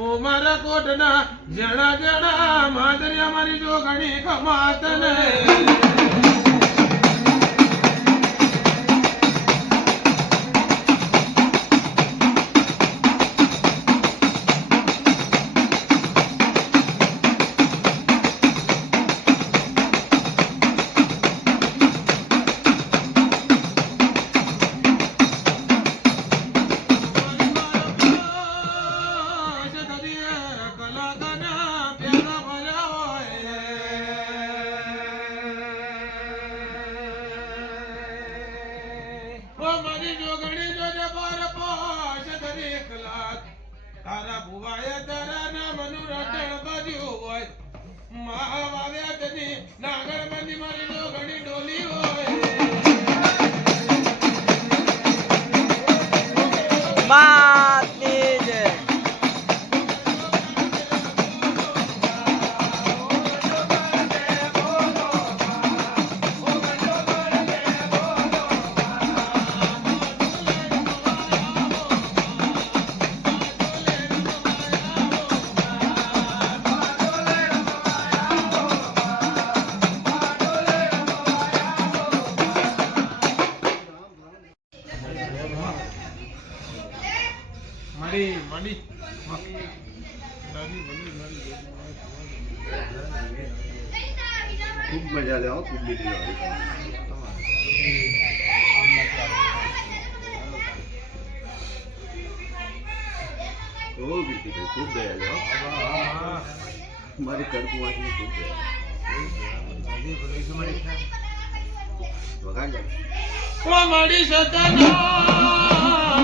ઓ મારા કોટના જણા જણા માદરિયા મારી જો ઘણી ખમાત ને તારા ભુવાએ તારા નામનું રટણ કર્યું હોય મહાવાવ્યા તની નાગર બંધી મારી જો ઘણી ડોલી હોય મળી ખૂબ મજા લેવો ખૂબ દીકરી ખૂબ દીકરી ખૂબ દયા લેવો મારી કરકુવાસની ખૂબ દયા વગાડ ઓ મારી સતના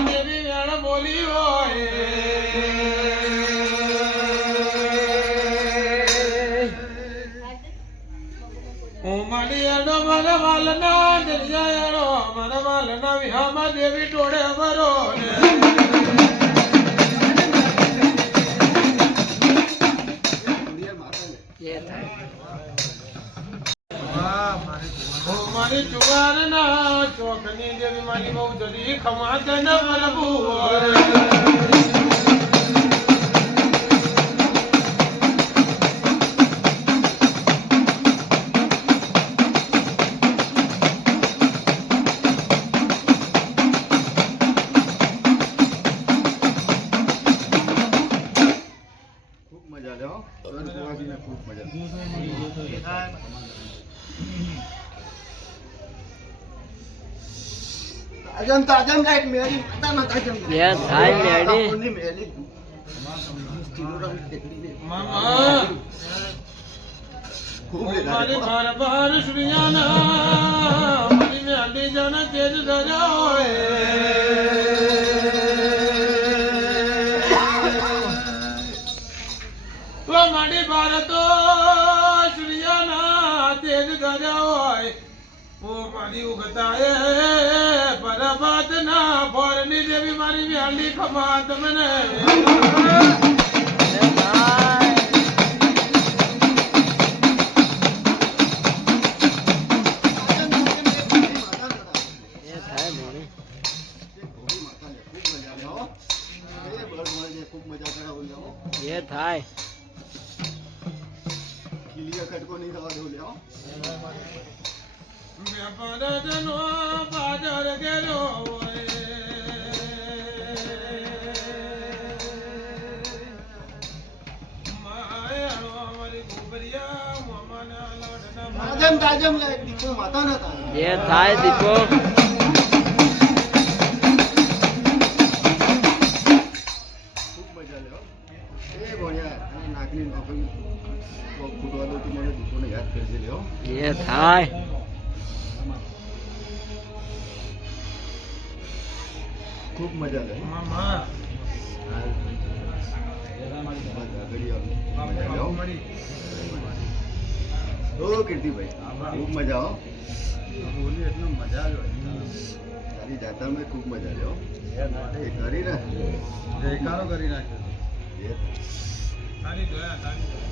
દેવી વેણ બોલી હોય ઓ મારી એડો મારા વાલના દરિયા એડો મારા વાલના વિહામાં દેવી ટોળે ભરો ને મારી જુવાર ના ચોકની દેવી મારી બહુ જડી ખમાત ન પ્રભુ ખૂબ મજા લેવો કરકુવાસીને ખૂબ મજા તાજમ તાજમ લાઈટ મેરી માતા તાજમ યે થાય મેડી કોની મેલી તીરોરામ ટેકડી મામા ખૂબ મારી બાર બાર શ્રીયાના મારી મેલી જન તેજ ધર્યા હોય ઓ મારી બાર તો શ્રીયાના તેજ ધર્યા હોય ઓ મારી ઉગતાએ પરબત ના ફોરની દેવી મારી મેલી ખમાત મને ये थाय કિલિયા કટકો નહીં થવા દેવું લેવો મેં પરદનો બાદર ગેલો હોય માયાનો મારી ગોબરિયા મોમાના લાડના તાજમ તાજમ લાઈટ દીકો માતા ના તાજમ ये थाय दीपो ખૂબ મજા લેવો એ ભણ્યા અને નાકની નોકરી ફૂટવા દો તો મને દીકોને યાદ કરજે લેવો ये थाय ખૂબ મજા લે મામા ઓ કીર્તિભાઈ ખૂબ મજા હો બોલી એટલું મજા આવ્યો તારી જાત્રામાં ખૂબ મજા આવ્યો એ કરી ને જયકારો કરી નાખ્યો તારી દયા તારી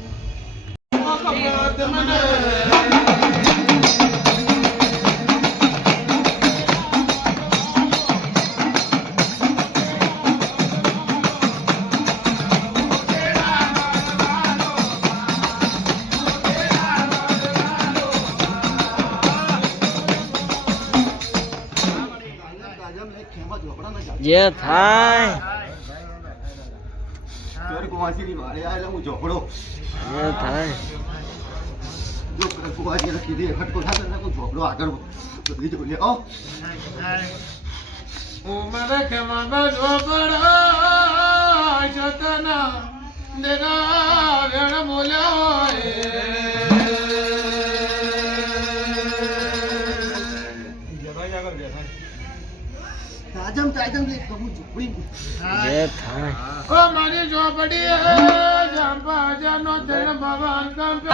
ખેમા ઝોપડામાં જા. જે થાય ઘર કુવાસીની વારે આયેલા હું ઝોપડો. જે થાય જો કુવાસીને કીધી હટકો થાય ને હું ઝોપડો આગળ બધી જોઈ લે. આવો. ઉમર ખેમા ઝોપડા જતના દેના વેણ બોલ્યા તાજમ તાજમ લે કબૂ ઝોપડી. જે થાય ઓ મારી ઝોપડી જાંબા જાનો ધન ભગવાન કંપ